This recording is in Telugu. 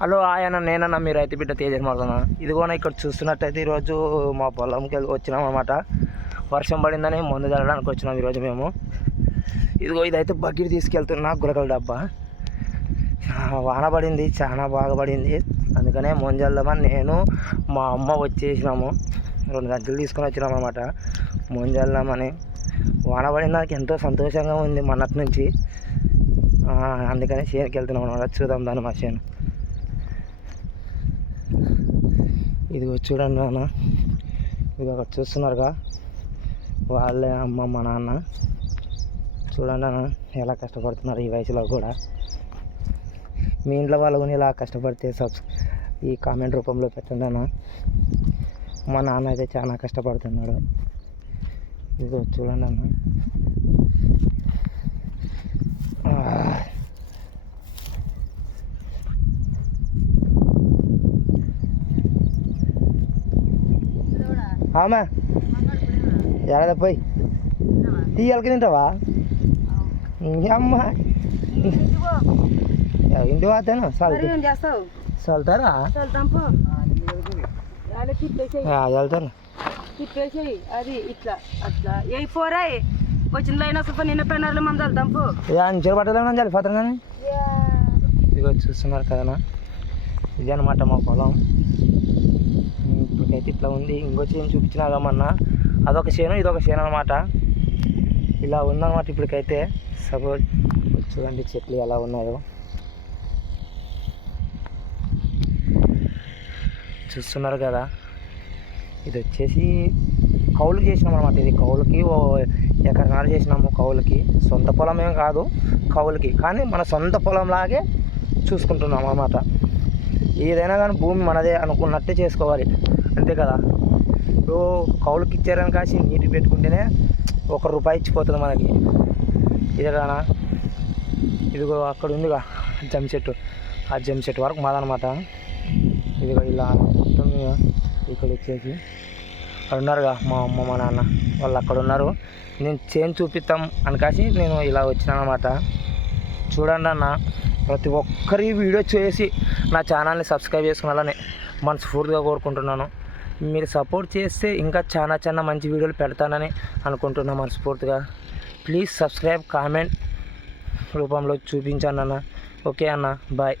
హలో ఆయన నేనన్నా మీ రైతు బిడ్డ తేజస్ మాట్లాడుతున్నా. ఇదిగోనా ఇక్కడ చూస్తున్నట్టయితే ఈరోజు మా పొలంకి వచ్చినాం అనమాట. వర్షం పడిందని మందు చల్లడానికి వచ్చినాం ఈరోజు మేము. ఇదిగో ఇదైతే బకెట్ తీసుకెళ్తున్నా, గులకల డబ్బా. వాన పడింది, చాలా బాగా పడింది. అందుకనే మందు చల్దామని నేను మా అమ్మ వచ్చేసినాము. 2 గంటలు తీసుకొని వచ్చినాం అనమాట మందు చల్దామని. వాన పడిన దానికి ఎంతో సంతోషంగా ఉంది మొన్నటి నుంచి. అందుకనే చేనుకి వెళ్తున్నాం అనమాట. చూద్దాం దాన్ని మా చేను. ఇదిగో చూడండి నాన్న, ఇది అక్కడ చూస్తున్నారుగా వాళ్ళే అమ్మ మా నాన్న. చూడండి అన్న ఎలా కష్టపడుతున్నారు ఈ వయసులో కూడా. మీ ఇంట్లో వాళ్ళు కూడా ఇలా కష్టపడితే ఈ కామెంట్ రూపంలో పెట్టండి అన్న. మా నాన్న అయితే చాలా కష్టపడుతున్నాడు. ఇదిగో చూడండి అన్న. ఆమె ఎక్కడ పోయి తీయాలకి తింటావా? అమ్మ ఇంటి పోతాను చల్తారా? వెళ్తాను. అది ఇట్లా అట్లా ఏ పోరా వచ్చిన లైన్ అసలు నిన్న పెనార్లు మనం చల్తాం పో. అంచెలు పట్టలేమన్నా చల్లిపోతాను కానీ. ఇదిగో చూస్తున్నారు కదనా, ఇది అనమాట మా పొలం. ఇప్పటికైతే ఇట్లా ఉంది. ఇంకో చేను చూపించినాగమన్నా, అదొక చేను ఇదొక చేను అనమాట. ఇలా ఉందన్నమాట ఇప్పటికైతే. సపోజ్ చూడండి చెట్లు ఎలా ఉన్నాయో చూస్తున్నారు కదా. ఇది వచ్చేసి కౌలుకి చేసినాం అనమాట. ఇది కౌలుకి 1 ఎకరన్నర చేసినాము. కౌలుకి సొంత పొలం ఏం కాదు, కౌలుకి. కానీ మన సొంత పొలంలాగే చూసుకుంటున్నాం అన్నమాట. ఏదైనా కానీ భూమి మనదే అనుకున్నట్టే చేసుకోవాలి, అంతే కదా. ఇప్పుడు కౌలుకి ఇచ్చారని కాసి నీటి పెట్టుకుంటేనే ₹1 ఇచ్చిపోతుంది మనకి. ఇదే కానా. ఇదిగో అక్కడ ఉందిగా జమ్ చెట్టు, ఆ జమ్ చెట్టు వరకు మాదనమాట. ఇదిగో ఇలా ఉంటుంది. ఇక్కడ వచ్చేసి అక్కడ ఉన్నారుగా మా అమ్మ మా నాన్న, వాళ్ళు అక్కడ ఉన్నారు. నేను చేను చూపిస్తాం అని కాసి నేను ఇలా వచ్చినాను అనమాట. చూడండి అన్న, ప్రతి ఒక్కరి వీడియో చేసి నా ఛానల్ని సబ్స్క్రైబ్ చేసుకున్నాలని మనస్ఫూర్తిగా కోరుకుంటున్నాను. మీరు సపోర్ట్ చేస్తే ఇంకా చాలా మంచి వీడియోలు పెడతానని అనుకుంటున్నాను మనస్ఫూర్తిగా. ప్లీజ్ సబ్స్క్రైబ్, కామెంట్ రూపంలో చూపించండి అన్న. ఓకే అన్న, బాయ్.